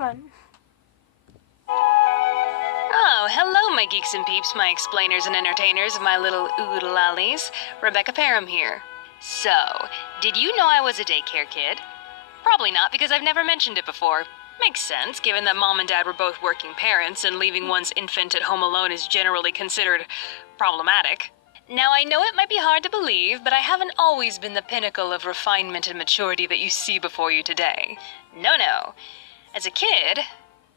Hold on. Oh, hello, my geeks and peeps, my explainers and entertainers, my little oodle-lollies. Rebecca Parham here. So, did you know I was a daycare kid? Probably not, because I've never mentioned it before. Makes sense, given that mom and dad were both working parents, and leaving one's infant at home alone is generally considered problematic. Now, I know it might be hard to believe, but I haven't always been the pinnacle of refinement and maturity that you see before you today. No. As a kid,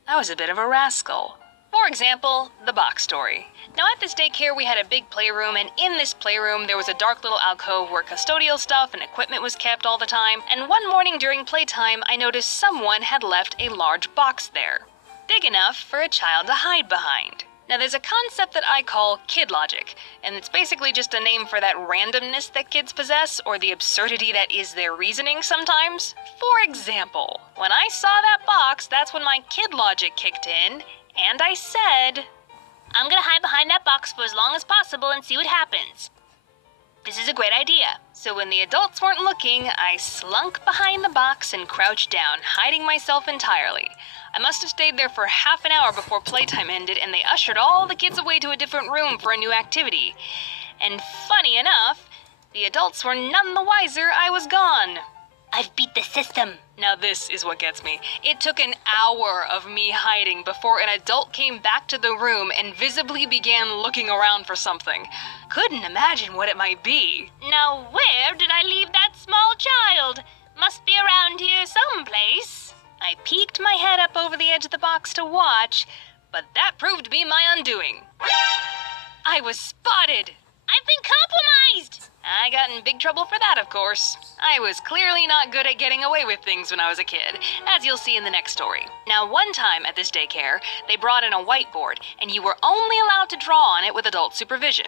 I was a bit of a rascal. For example, the box story. Now at this daycare we had a big playroom, and in this playroom there was a dark little alcove where custodial stuff and equipment was kept all the time, and one morning during playtime I noticed someone had left a large box there. Big enough for a child to hide behind. Now there's a concept that I call kid logic, and it's basically just a name for that randomness that kids possess, or the absurdity that is their reasoning sometimes. For example, when I saw that box, that's when my kid logic kicked in, and I said, I'm gonna hide behind that box for as long as possible and see what happens. This is a great idea. So when the adults weren't looking, I slunk behind the box and crouched down, hiding myself entirely. I must have stayed there for half an hour before playtime ended, and they ushered all the kids away to a different room for a new activity. And funny enough, the adults were none the wiser I was gone. I've beat the system. Now this is what gets me. It took an hour of me hiding before an adult came back to the room and visibly began looking around for something. Couldn't imagine what it might be. Now where did I leave that small child? Must be around here someplace. I peeked my head up over the edge of the box to watch, but that proved to be my undoing. I was spotted. I've been compromised! I got in big trouble for that, of course. I was clearly not good at getting away with things when I was a kid, as you'll see in the next story. Now, one time at this daycare, they brought in a whiteboard, and you were only allowed to draw on it with adult supervision.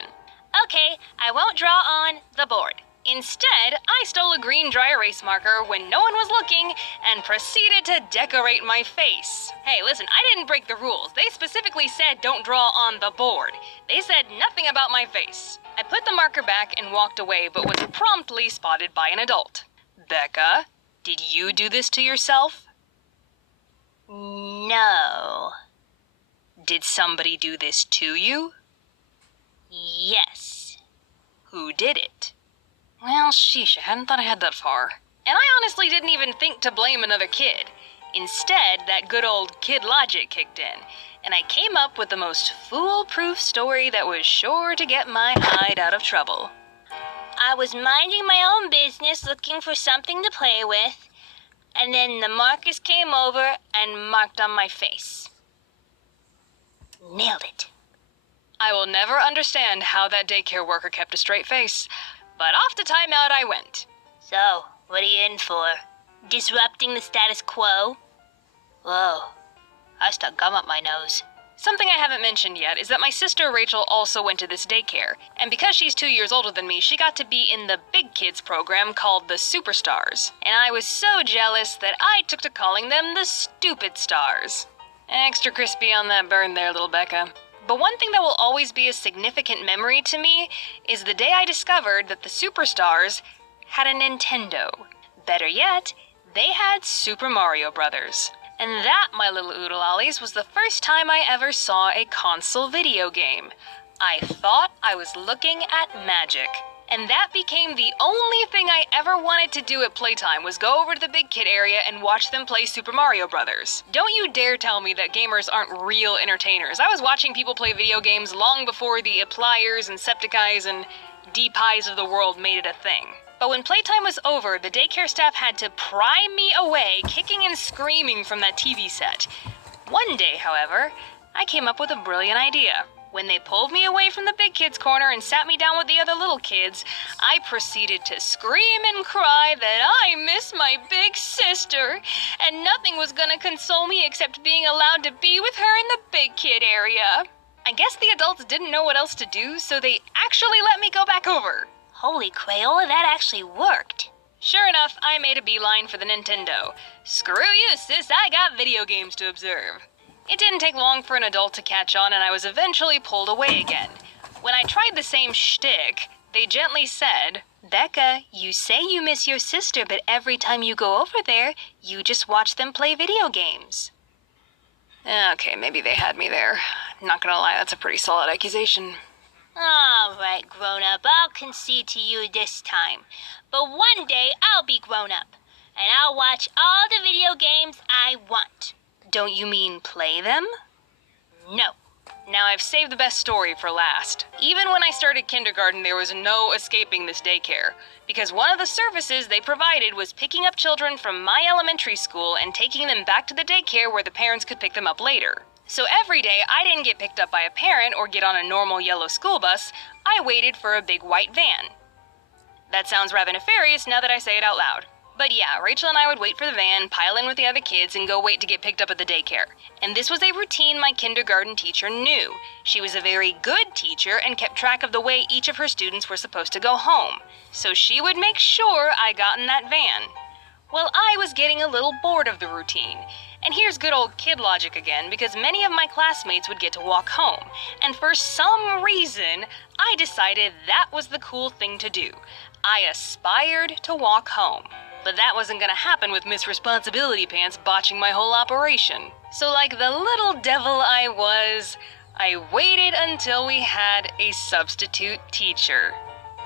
Okay, I won't draw on the board. Instead, I stole a green dry erase marker when no one was looking and proceeded to decorate my face. Hey, listen, I didn't break the rules. They specifically said don't draw on the board. They said nothing about my face. I put the marker back and walked away, but was promptly spotted by an adult. Becca, did you do this to yourself? No. Did somebody do this to you? Yes. Who did it? Well, sheesh, I hadn't thought I had that far. And I honestly didn't even think to blame another kid. Instead, that good old kid logic kicked in, and I came up with the most foolproof story that was sure to get my hide out of trouble. I was minding my own business looking for something to play with, and then the markers came over and marked on my face. Nailed it. I will never understand how that daycare worker kept a straight face. But off to timeout I went. So, what are you in for? Disrupting the status quo? Whoa, I stuck gum up my nose. Something I haven't mentioned yet is that my sister Rachel also went to this daycare, and because she's 2 years older than me, she got to be in the big kids program called the Superstars. And I was so jealous that I took to calling them the Stupid Stars. Extra crispy on that burn there, little Becca. But one thing that will always be a significant memory to me is the day I discovered that the Superstars had a Nintendo. Better yet, they had Super Mario Brothers. And that, my little oodle-ollies, was the first time I ever saw a console video game. I thought I was looking at magic. And that became the only thing I ever wanted to do at playtime, was go over to the big kid area and watch them play Super Mario Brothers. Don't you dare tell me that gamers aren't real entertainers. I was watching people play video games long before the Appliers and Septiceyes and D-Pies of the world made it a thing. But when playtime was over, the daycare staff had to pry me away, kicking and screaming from that TV set. One day, however, I came up with a brilliant idea. When they pulled me away from the big kids corner and sat me down with the other little kids, I proceeded to scream and cry that I miss my big sister, and nothing was gonna console me except being allowed to be with her in the big kid area. I guess the adults didn't know what else to do, so they actually let me go back over. Holy Crayola, that actually worked. Sure enough, I made a beeline for the Nintendo. Screw you, sis, I got video games to observe. It didn't take long for an adult to catch on, and I was eventually pulled away again. When I tried the same shtick, they gently said, Becca, you say you miss your sister, but every time you go over there, you just watch them play video games. Okay, maybe they had me there. Not gonna lie, that's a pretty solid accusation. All right, grown-up, I'll concede to you this time. But one day I'll be grown-up, and I'll watch all the video games I want. Don't you mean play them? No. Now I've saved the best story for last. Even when I started kindergarten, there was no escaping this daycare, because one of the services they provided was picking up children from my elementary school and taking them back to the daycare where the parents could pick them up later. So every day I didn't get picked up by a parent or get on a normal yellow school bus, I waited for a big white van. That sounds rather nefarious now that I say it out loud. But yeah, Rachel and I would wait for the van, pile in with the other kids, and go wait to get picked up at the daycare. And this was a routine my kindergarten teacher knew. She was a very good teacher and kept track of the way each of her students were supposed to go home. So she would make sure I got in that van. Well, I was getting a little bored of the routine. And here's good old kid logic again, because many of my classmates would get to walk home. And for some reason, I decided that was the cool thing to do. I aspired to walk home. But that wasn't gonna happen with Miss Responsibility Pants botching my whole operation. So like the little devil I was, I waited until we had a substitute teacher.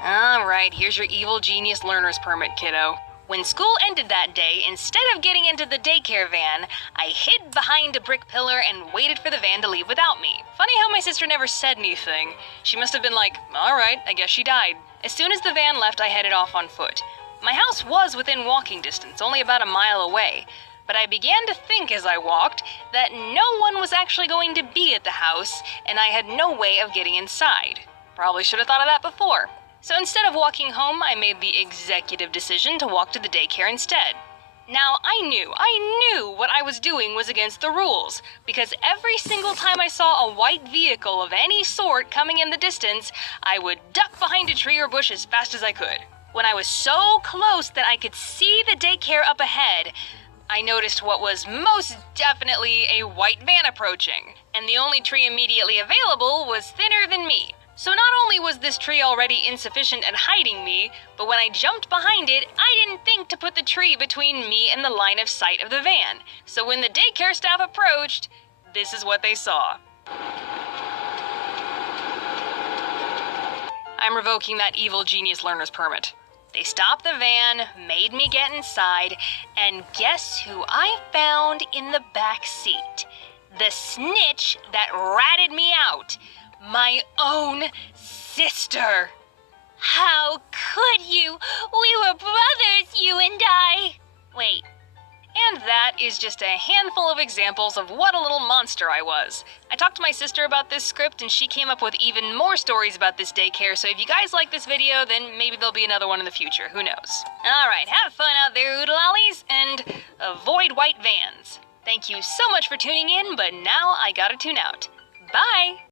Alright, here's your evil genius learner's permit, kiddo. When school ended that day, instead of getting into the daycare van, I hid behind a brick pillar and waited for the van to leave without me. Funny how my sister never said anything. She must have been like, alright, I guess she died. As soon as the van left, I headed off on foot. My house was within walking distance, only about a mile away, but I began to think as I walked that no one was actually going to be at the house, and I had no way of getting inside. Probably should have thought of that before. So instead of walking home, I made the executive decision to walk to the daycare instead. Now, I knew what I was doing was against the rules, because every single time I saw a white vehicle of any sort coming in the distance, I would duck behind a tree or bush as fast as I could. When I was so close that I could see the daycare up ahead, I noticed what was most definitely a white van approaching, and the only tree immediately available was thinner than me. So not only was this tree already insufficient at hiding me, but when I jumped behind it, I didn't think to put the tree between me and the line of sight of the van. So when the daycare staff approached, this is what they saw. I'm revoking that evil genius learner's permit. They stopped the van, made me get inside, and guess who I found in the back seat? The snitch that ratted me out. My own sister. How could you? We were brothers, you and I. Wait. And that is just a handful of examples of what a little monster I was. I talked to my sister about this script and she came up with even more stories about this daycare, so if you guys like this video, then maybe there'll be another one in the future, who knows. Alright, have fun out there, oodle-ollies, and avoid white vans. Thank you so much for tuning in, but now I gotta tune out. Bye!